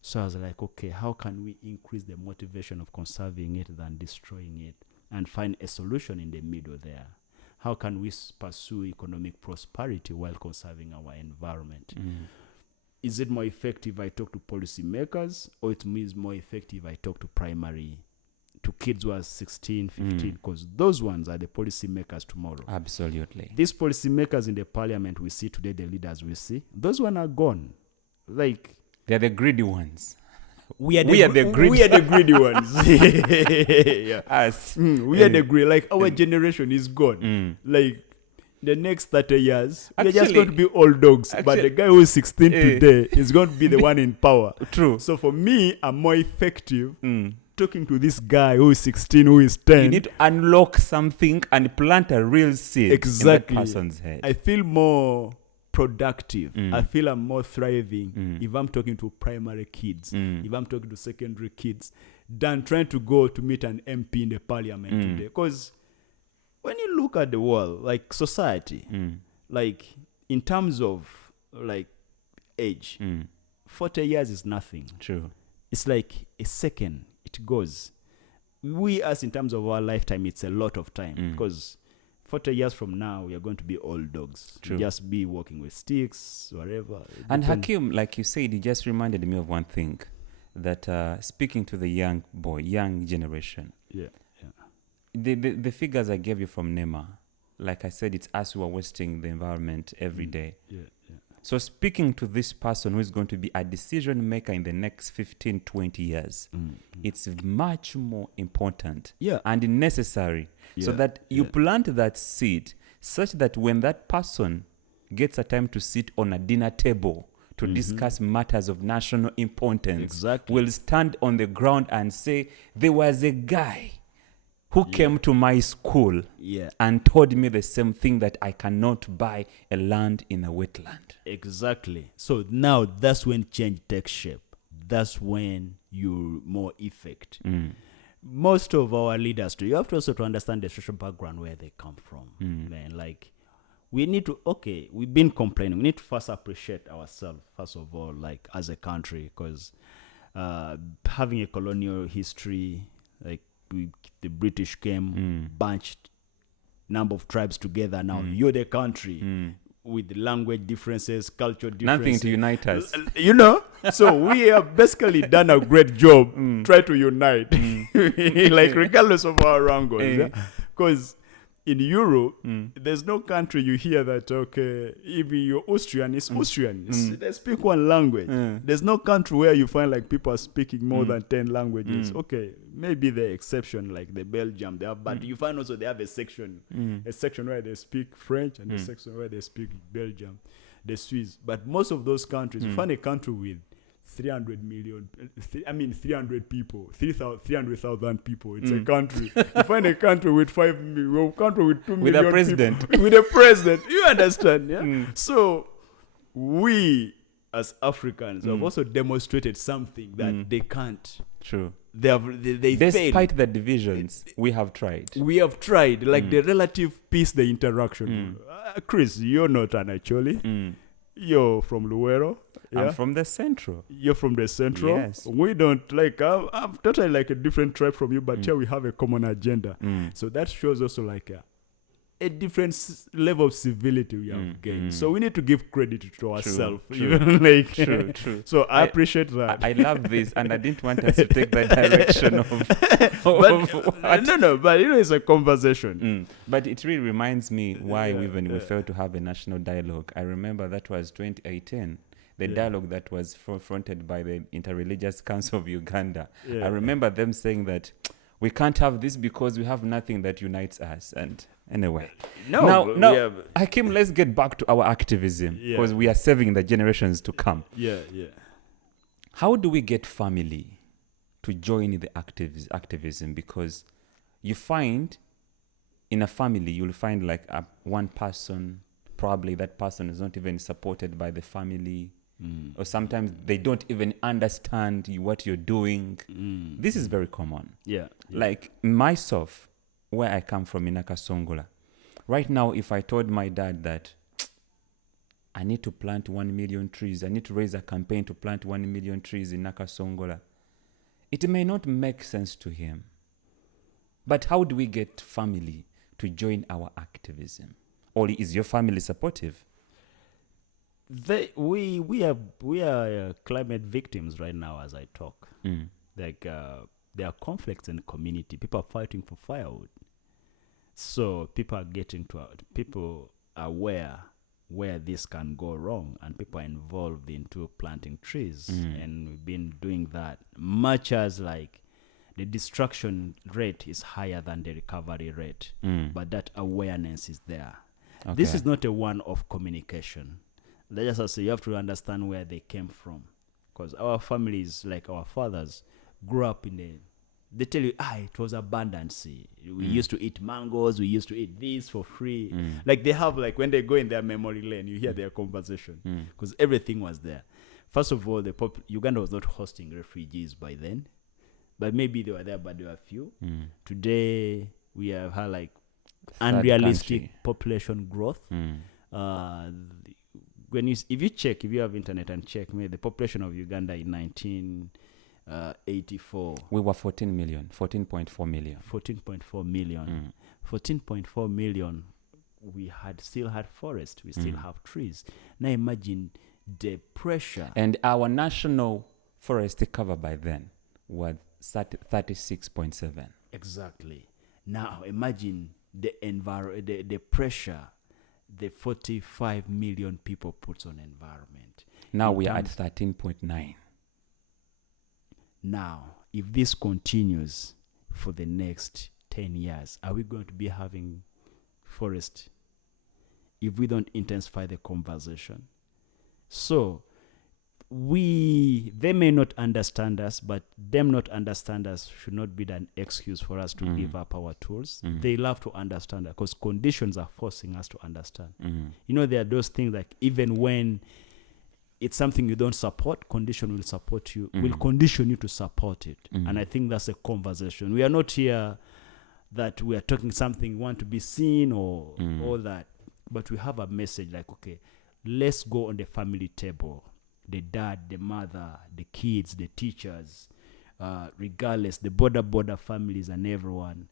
So I was like, okay, how can we increase the motivation of conserving it than destroying it? And find a solution in the middle there. How can we pursue economic prosperity while conserving our environment? Is it more effective I talk to policymakers, or it means more effective I talk to kids who are 16, 15? Because those ones are the policymakers tomorrow. Absolutely. These policymakers in the parliament we see today, the leaders we see, those ones are gone. Like, they're the greedy ones. We are the greedy ones. Yeah. Us. We are the greedy. Like, our generation is gone. Like, the next 30 years, we're just going to be old dogs. But the guy who is 16 today is going to be the one in power. True. So for me, I'm more effective talking to this guy who is 16, who is 10. You need to unlock something and plant a real seed in that person's head. I feel more productive. I feel I'm more thriving if I'm talking to primary kids, if I'm talking to secondary kids, than trying to go to meet an MP in the parliament today. Because when you look at the world, like society, like in terms of like age, 40 years is nothing. True. It's like a second, it goes. We, as in terms of our lifetime, it's a lot of time, because 40 years from now, we are going to be old dogs. True. Just be walking with sticks, whatever. And Hakim, like you said, it just reminded me of one thing, that speaking to the young generation, Yeah. The figures I gave you from NEMA, like I said, it's us who are wasting the environment every day. Yeah. So speaking to this person who is going to be a decision maker in the next 15, 20 years, it's much more important and necessary so that you plant that seed such that when that person gets a time to sit on a dinner table to discuss matters of national importance, will stand on the ground and say, there was a guy who came to my school and told me the same thing, that I cannot buy a land in a wetland. Exactly. So now that's when change takes shape. That's when you're more effect. Most of our leaders too, you have to also to understand the social background where they come from. Man, like, we need to, we've been complaining. We need to first appreciate ourselves, first of all, like as a country, because having a colonial history, like the British came, bunched number of tribes together. Now you're the country with language differences, culture differences. Nothing to unite us. You know? So we have basically done a great job try to unite, like regardless of our wrangles. Because in Europe, there's no country you hear that, even you're Austrian, it's Austrian. They speak one language. There's no country where you find like people are speaking more than 10 languages. Maybe the exception, like the Belgium, they have, but you find also they have a section where they speak French and a section where they speak Belgium, the Swiss. But most of those countries, you find a country with 300 people, 300,000 people. It's a country. You find a country with 5 million, country with 2 million a president. people. With a president. You understand, yeah? So we, as Africans, have also demonstrated something that they can't. True. They Despite failed. the divisions, we have tried. We have tried, like the relative peace, the interaction. Chris, you're not an actually. You're from Luwero. I'm from the Central. You're from the Central? Yes. We don't, like, I'm totally like a different tribe from you, but here we have a common agenda. So that shows also like a different level of civility we have gained. So we need to give credit to ourselves. True. So I appreciate that. I love this, and I didn't want us to take that direction of No, but it's a conversation. But it really reminds me why we failed to have a national dialogue. I remember that was 2018. The dialogue that was fronted by the Interreligious Council of Uganda. I remember them saying that we can't have this because we have nothing that unites us. And anyway, now, Hakim, let's get back to our activism, because we are saving the generations to come. How do we get family to join the activism? Because you find in a family, you'll find like one person, probably that person is not even supported by the family. Or sometimes they don't even understand what you're doing. This is very common. Like myself, where I come from in Nakasongola, right now, if I told my dad that I need to plant 1 million trees, I need to raise a campaign to plant 1 million trees in Nakasongola, it may not make sense to him. But how do we get family to join our activism? Or is your family supportive? We are climate victims right now as I talk. Like there are conflicts in the community. People are fighting for firewood. So people are aware where this can go wrong, and people are involved into planting trees. And we've been doing that, much as like the destruction rate is higher than the recovery rate. But that awareness is there. This is not a one-off communication. Let's just say you have to understand where they came from, because our families, like our fathers, grew up they tell you, it was abundance. We used to eat mangoes, we used to eat this for free. Like they have, like when they go in their memory lane, you hear their conversation, because everything was there. First of all, Uganda was not hosting refugees by then, but maybe they were there, but there were few. Today, we have had like unrealistic population growth. If you have internet and check, the population of Uganda in 1984, we were 14.4 million. 14.4 million. 14.4 million. We still had forest. We still have trees. Now imagine the pressure. And our national forest cover by then was 36.7. Exactly. Now imagine the pressure the 45 million people puts on environment. Now we are at 13.9. Now, if this continues for the next 10 years, are we going to be having forest if we don't intensify the conversation? So they may not understand us, but them not understand us should not be an excuse for us to give up our tools. They love to understand us because conditions are forcing us to understand. You know, there are those things like even when it's something you don't support, condition will support you, will condition you to support it. And I think that's a conversation. We are not here that we are talking something we want to be seen or all that, but we have a message like, okay, let's go on the family table. The dad, the mother, the kids, the teachers, regardless, the border families and everyone.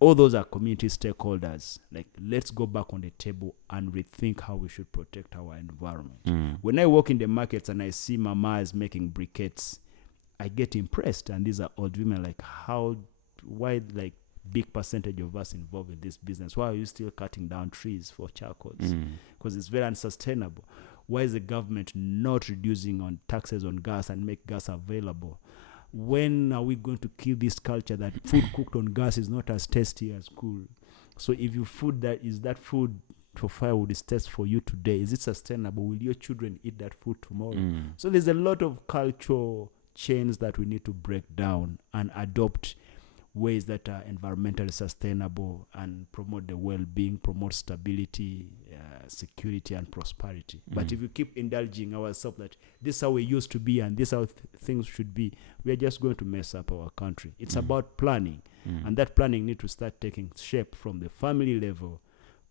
All those are community stakeholders. Like, let's go back on the table and rethink how we should protect our environment. When I walk in the markets and I see mamas making briquettes, I get impressed. And these are old women. Like, why like big percentage of us involved in this business? Why are you still cutting down trees for charcoals? Because it's very unsustainable. Why is the government not reducing on taxes on gas and make gas available? When are we going to kill this culture that food cooked on gas is not as tasty as cool? So if you that food for firewood is tasty for you today, is it sustainable? Will your children eat that food tomorrow? So there's a lot of cultural chains that we need to break down and adopt ways that are environmentally sustainable and promote the well-being, promote stability, security, and prosperity. But if you keep indulging ourselves that this is how we used to be and this is how things should be, we are just going to mess up our country. It's about planning, and that planning needs to start taking shape from the family level,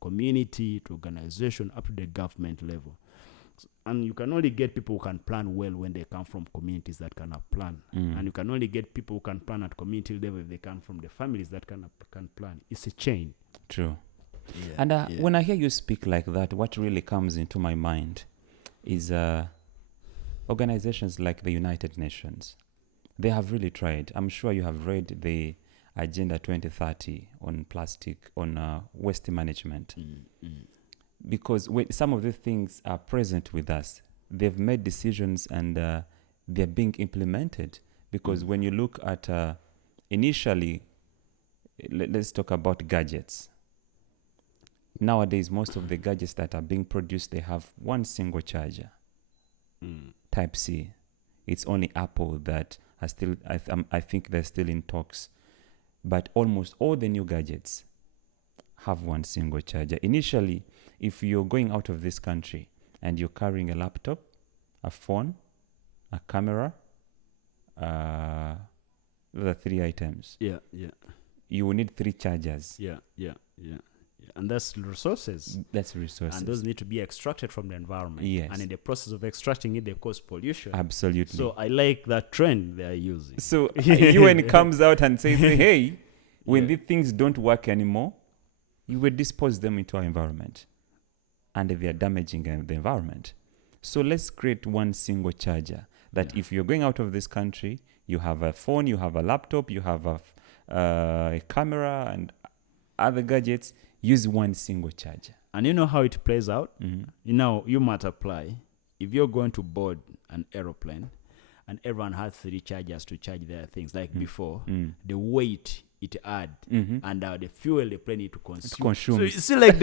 community to organization, up to the government level. And you can only get people who can plan well when they come from communities that cannot plan. And you can only get people who can plan at community level if they come from the families that can plan. It's a chain. True. Yeah, and when I hear you speak like that, what really comes into my mind is organizations like the United Nations. They have really tried. I'm sure you have read the Agenda 2030 on plastic, on waste management. Because when some of the things are present with us, they've made decisions and they're being implemented. Because when you look at initially, let's talk about gadgets. Nowadays, most of the gadgets that are being produced, they have one single charger, Type C. It's only Apple that are still, I think they're still in talks. But almost all the new gadgets have one single charger. Initially, if you're going out of this country and you're carrying a laptop, a phone, a camera, the 3 items. Yeah. You will need 3 chargers. Yeah. And that's resources. That's resources. And those need to be extracted from the environment. Yes. And in the process of extracting it, they cause pollution. Absolutely. So I like that trend they are using. So UN comes out and says, hey, when these things don't work anymore, you will dispose them into our environment. And they are damaging the environment. So let's create one single charger that if you're going out of this country, you have a phone, you have a laptop, you have a camera and other gadgets, use one single charger. And you know how it plays out? You know, you multiply. If you're going to board an aeroplane and everyone has 3 chargers to charge their things, like before, the weight it add and the fuel the plane need to consume. So you see like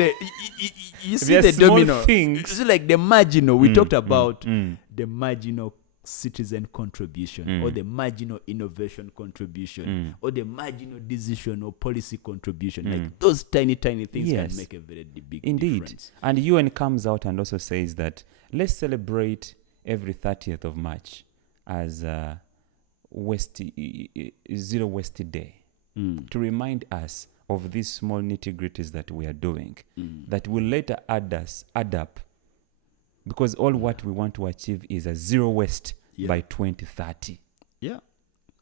you see the domino things. You see like the marginal. We talked about the marginal citizen contribution or the marginal innovation contribution or the marginal decision or policy contribution. Like those tiny things can make a very big difference. And UN comes out and also says that let's celebrate every 30th of March as Zero Waste Day. To remind us of these small nitty-gritties that we are doing that will later add up, because all what we want to achieve is a zero waste by 2030. Yeah,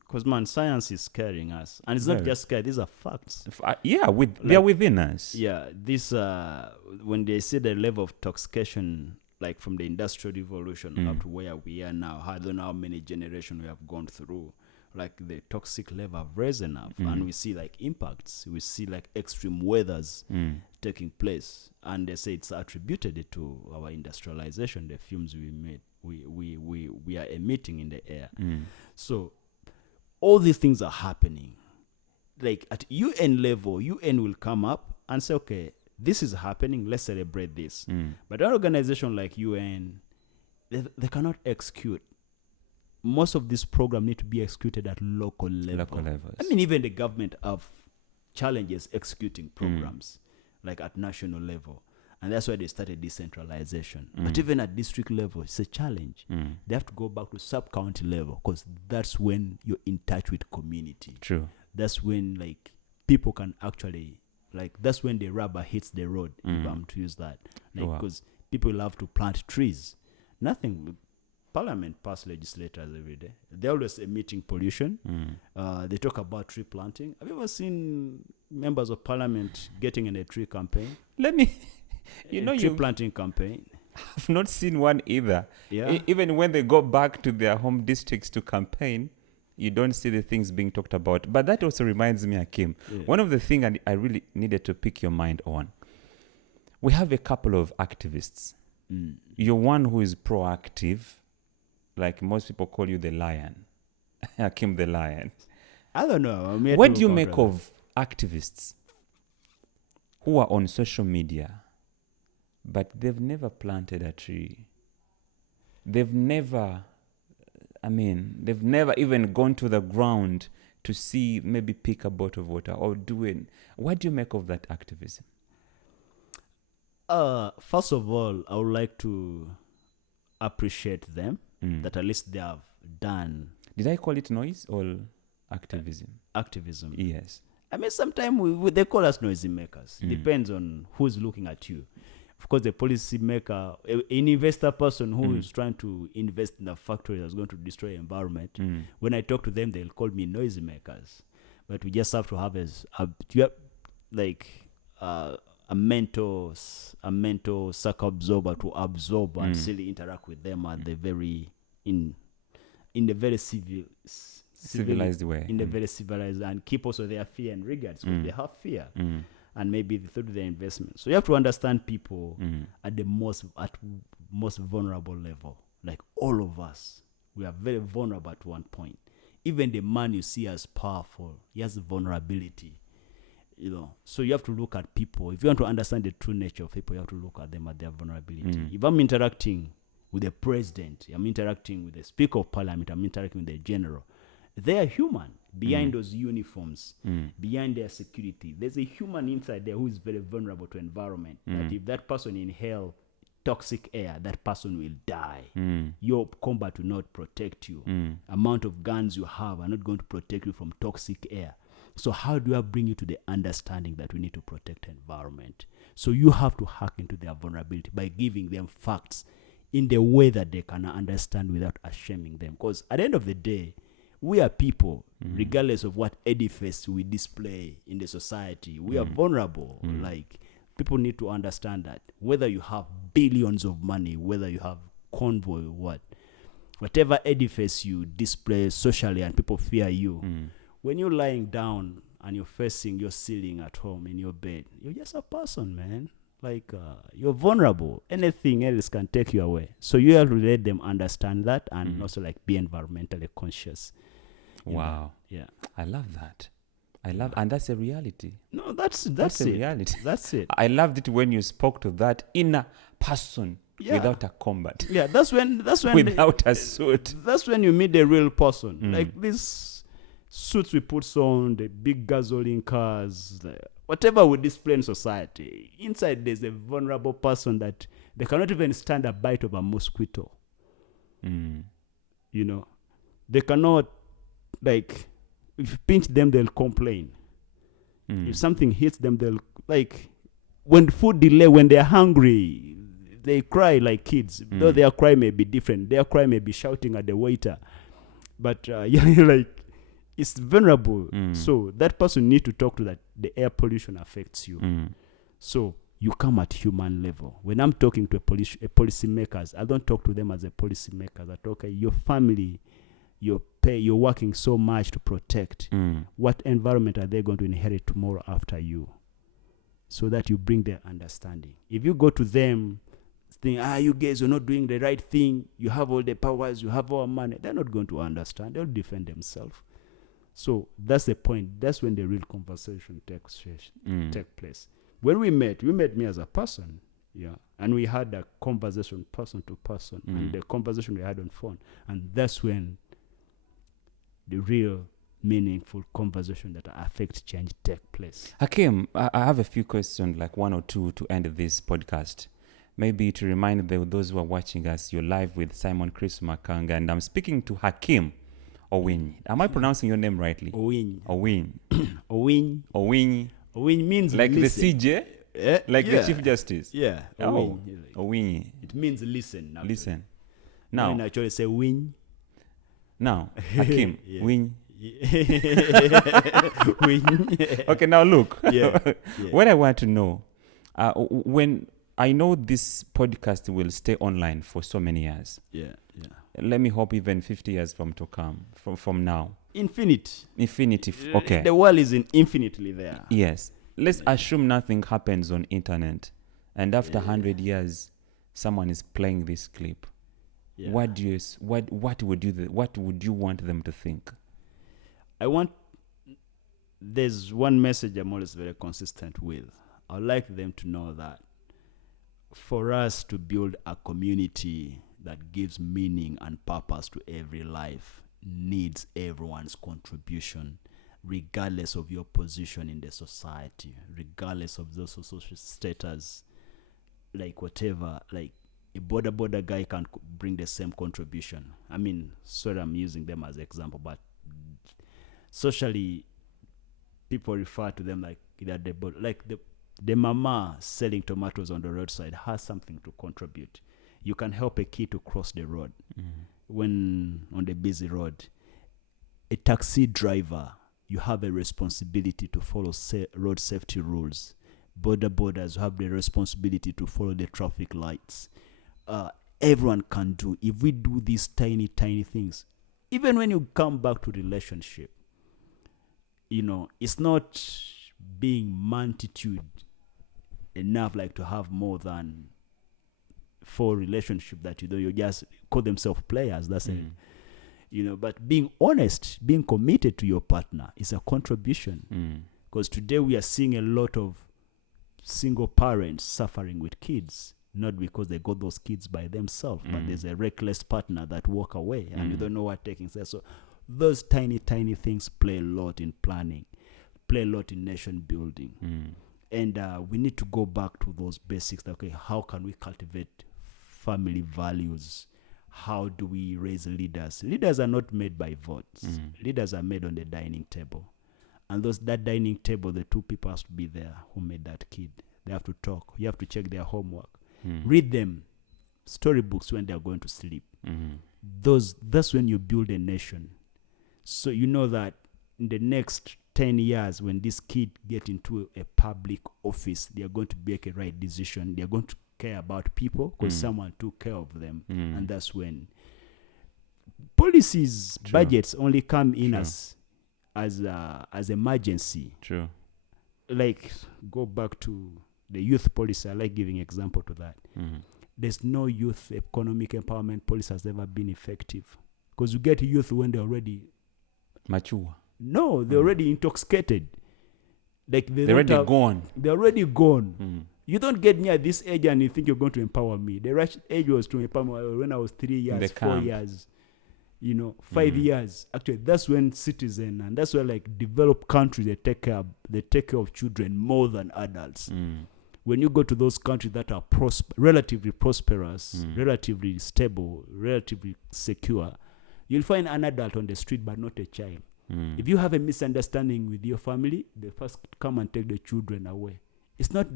because man, science is scaring us, and it's not just scary; these are facts. They are within us. Yeah, this when they see the level of toxication, like from the Industrial Revolution up to where we are now, I don't know how many generations we have gone through. like the toxic level have risen up, and we see like impacts. We see like extreme weathers taking place, and they say it's attributed to our industrialization, the fumes we made, we are emitting in the air. So all these things are happening. Like at UN level, UN will come up and say, okay, this is happening, let's celebrate this. But an organization like UN, they cannot execute. Most of this program need to be executed at local level. I mean, even the government have challenges executing programs like at national level. And that's why they started decentralization. But even at district level, it's a challenge. They have to go back to sub-county level, because that's when you're in touch with community. True. That's when like people can actually, like, that's when the rubber hits the road, if I'm to use that. Like, because people love to plant trees. Parliament pass legislators every day. They're always emitting pollution. They talk about tree planting. Have you ever seen members of parliament getting in a tree campaign? Tree planting campaign. I've not seen one either. Yeah. Even when they go back to their home districts to campaign, you don't see the things being talked about. But that also reminds me, Hakim, one of the things I really needed to pick your mind on. We have a couple of activists. You're one who is proactive. Like most people call you the lion. Hakim the lion. I don't know. What do you make of activists who are on social media, but they've never planted a tree? They've never even gone to the ground to see, maybe pick a bottle of water or doing. What do you make of that activism? First of all, I would like to appreciate them. That at least they have done. Did I call it noise or activism? Activism. Yes. I mean, sometimes they call us noisy makers. Depends on who's looking at you. Of course, the policy maker, an investor person who is trying to invest in a factory that's going to destroy the environment, when I talk to them, they'll call me noisy makers. But we just have to have a mental suck absorber to absorb and still interact with them at the very in the very civilized way, in the very civilized, and keep also their fear and regards, because they have fear, and maybe through their investment. So you have to understand people at the most vulnerable level. Like all of us, we are very vulnerable at one point. Even the man you see as powerful, he has vulnerability. So you have to look at people. If you want to understand the true nature of people, you have to look at them at their vulnerability. If I'm interacting with the president, I'm interacting with the speaker of parliament, I'm interacting with the general, they are human behind those uniforms, behind their security. There's a human inside there who is very vulnerable to environment. That if that person inhale toxic air, that person will die. Your combat will not protect you. Amount of guns you have are not going to protect you from toxic air. So how do I bring you to the understanding that we need to protect the environment? So you have to hack into their vulnerability by giving them facts in the way that they can understand without shaming them. Because at the end of the day, we are people, regardless of what edifice we display in the society. We are vulnerable. Like, people need to understand that whether you have billions of money, whether you have convoy or whatever edifice you display socially and people fear you, when you're lying down and you're facing your ceiling at home in your bed, you're just a person, man. Like, you're vulnerable. Anything else can take you away. So you have to let them understand that, and also like be environmentally conscious. Wow. Yeah. I love that. And that's a reality. No, that's a it. reality. That's it. I loved it when you spoke to that inner person without a combat. Yeah, that's when without a suit. That's when you meet the real person. Like these suits we put on, the big gasoline cars, whatever we display in society. Inside there's a vulnerable person that they cannot even stand a bite of a mosquito. They cannot, like, if you pinch them, they'll complain. If something hits them, they'll, like, when food delay, when they're hungry, they cry like kids. Though their cry may be different. Their cry may be shouting at the waiter. But, like, it's vulnerable. So that person need to talk to that. The air pollution affects you. So you come at human level. When I'm talking to a policymakers, I don't talk to them as a policymakers. I talk your family, your you're working so much to protect, what environment are they going to inherit tomorrow after you? So that you bring their understanding. If you go to them, think, you guys are not doing the right thing, you have all the powers, you have all money, they're not going to understand. They'll defend themselves. So that's the point. That's when the real conversation take place. When we met me as a person, and we had a conversation person to person, and the conversation we had on phone, and that's when the real meaningful conversation that affect change take place. Hakim, I have a few questions, like one or two, to end this podcast. Maybe to remind those who are watching us, you're live with Simon Chris Makanga, and I'm speaking to Hakim Owiny. Am I pronouncing your name rightly? Owiny. Owiny. Owiny. Owiny. Owiny means like listen. The CJ? Like the Chief Justice? Yeah. Oh, Owiny. It means listen. Naturally. Listen. Now. We actually say win. Now, Hakim, win. Win. Okay, now look. Yeah. What I want to know, when I know this podcast will stay online for so many years. Yeah. Let me hope even 50 years from now. Infinity. Okay. The world is infinitely there. Yes. Let's assume nothing happens on internet, and after 100 years, someone is playing this clip. Yeah. What would you want them to think? There's one message I'm always very consistent with. I'd like them to know that for us to build a community that gives meaning and purpose to every life needs everyone's contribution, regardless of your position in the society, regardless of those social status, like whatever, like a border guy can bring the same contribution. I mean, sorry, I'm using them as an example, but socially, people refer to them like the mama selling tomatoes on the roadside has something to contribute. You can help a kid to cross the road when on the busy road. A taxi driver, you have a responsibility to follow road safety rules. Borders have the responsibility to follow the traffic lights. Everyone can do. If we do these tiny things, even when you come back to relationship, it's not being multitude enough, like to have more than 4 relationships that you just call themselves players. That's it. But being honest, being committed to your partner is a contribution. Because today we are seeing a lot of single parents suffering with kids, not because they got those kids by themselves, but there's a reckless partner that walk away and you don't know what taking place. So those tiny things play a lot in planning, play a lot in nation building. And we need to go back to those basics. Okay, how can we cultivate family values? How do we raise leaders? Leaders are not made by votes. Leaders are made on the dining table. And that dining table, the 2 people has to be there who made that kid. They have to talk. You have to check their homework. Read them storybooks when they're going to sleep. That's when you build a nation. So you know that in the next 10 years, when this kid get into a public office, they are going to make a right decision. They are going to care about people because someone took care of them. And that's when policies, budgets only come in as emergency. True. Like, go back to the youth policy. I like giving example to that. There's no youth economic empowerment policy has ever been effective, because you get youth when they're already mature. No, they're already intoxicated. Like they're already gone. They're already gone. You don't get near this age and you think you're going to empower me. The right age was to empower me when I was 3 years, 4 years, 5 years. Actually, that's when citizens, and that's where like developed countries, they take care of children more than adults. When you go to those countries that are relatively prosperous, relatively stable, relatively secure, you'll find an adult on the street but not a child. If you have a misunderstanding with your family, they first come and take the children away. It's not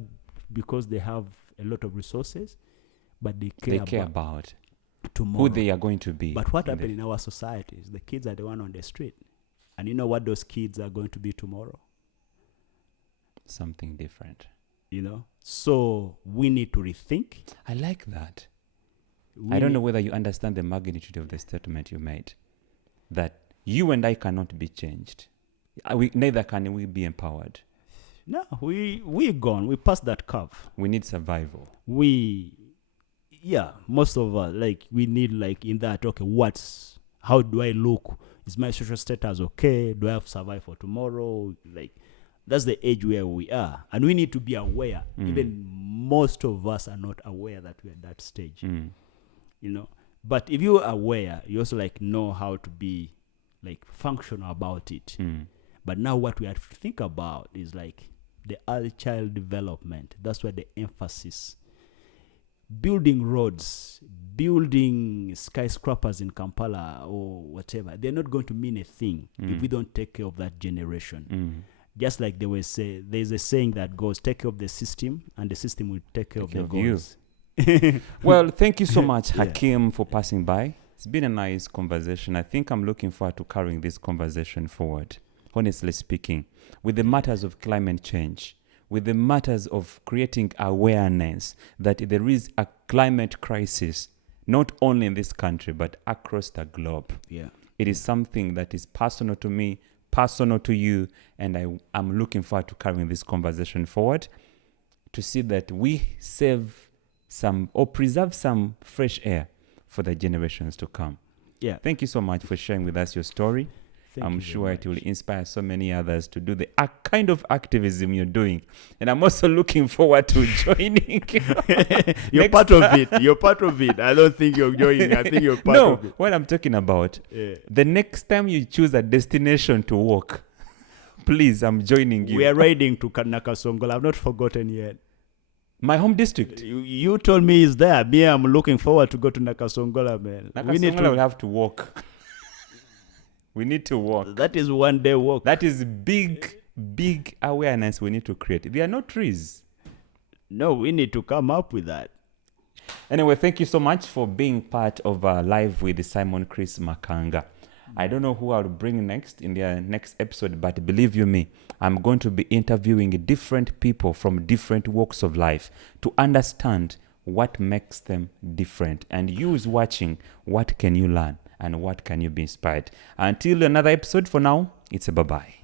because they have a lot of resources, but they care about tomorrow, who they are going to be. But what happened in our society is the kids are the one on the street. And you know what those kids are going to be tomorrow? Something different. So we need to rethink. I like that. I don't know whether you understand the magnitude of the statement you made, that You and I cannot be changed. Neither can we be empowered. No, we're gone. We passed that curve. We need survival. Most of us, like, we need, like, in that, okay, how do I look? Is my social status okay? Do I have to survive for tomorrow? Like, that's the age where we are. And we need to be aware. Even most of us are not aware that we're at that stage. You know? But if you're aware, you also, like, know how to be, like, functional about it. But now what we have to think about is, like, the early child development. That's where the emphasis. Building roads, building skyscrapers in Kampala or whatever, they're not going to mean a thing if we don't take care of that generation. Just like there's a saying that goes, take care of the system and the system will take care of the goals. Well, thank you so much, Hakim, for passing by. It's been a nice conversation. I think I'm looking forward to carrying this conversation forward, honestly speaking, with the matters of climate change, with the matters of creating awareness that there is a climate crisis, not only in this country, but across the globe. It is something that is personal to me, personal to you, and I'm looking forward to carrying this conversation forward to see that we save some or preserve some fresh air for the generations to come. Thank you so much for sharing with us your story. I'm sure it will inspire so many others to do the kind of activism you're doing. And I'm also looking forward to joining. You're part of it. You're part of it. I don't think you're joining. I think you're part of it. No, what I'm talking about, the next time you choose a destination to walk, please, I'm joining you. We are riding to Nakasongola. I've not forgotten yet. My home district. You told me it's there. Me, I'm looking forward to go to Nakasongola, man. Nakasongola will have to walk. We need to walk. That is one day walk. That is big awareness we need to create. There are no trees. No, we need to come up with that. Anyway, thank you so much for being part of Live with Simon Chris Makanga. I don't know who I'll bring next in their next episode, but believe you me, I'm going to be interviewing different people from different walks of life to understand what makes them different. And you who's watching, what can you learn? And what can you be inspired? Until another episode, for now, it's a bye-bye.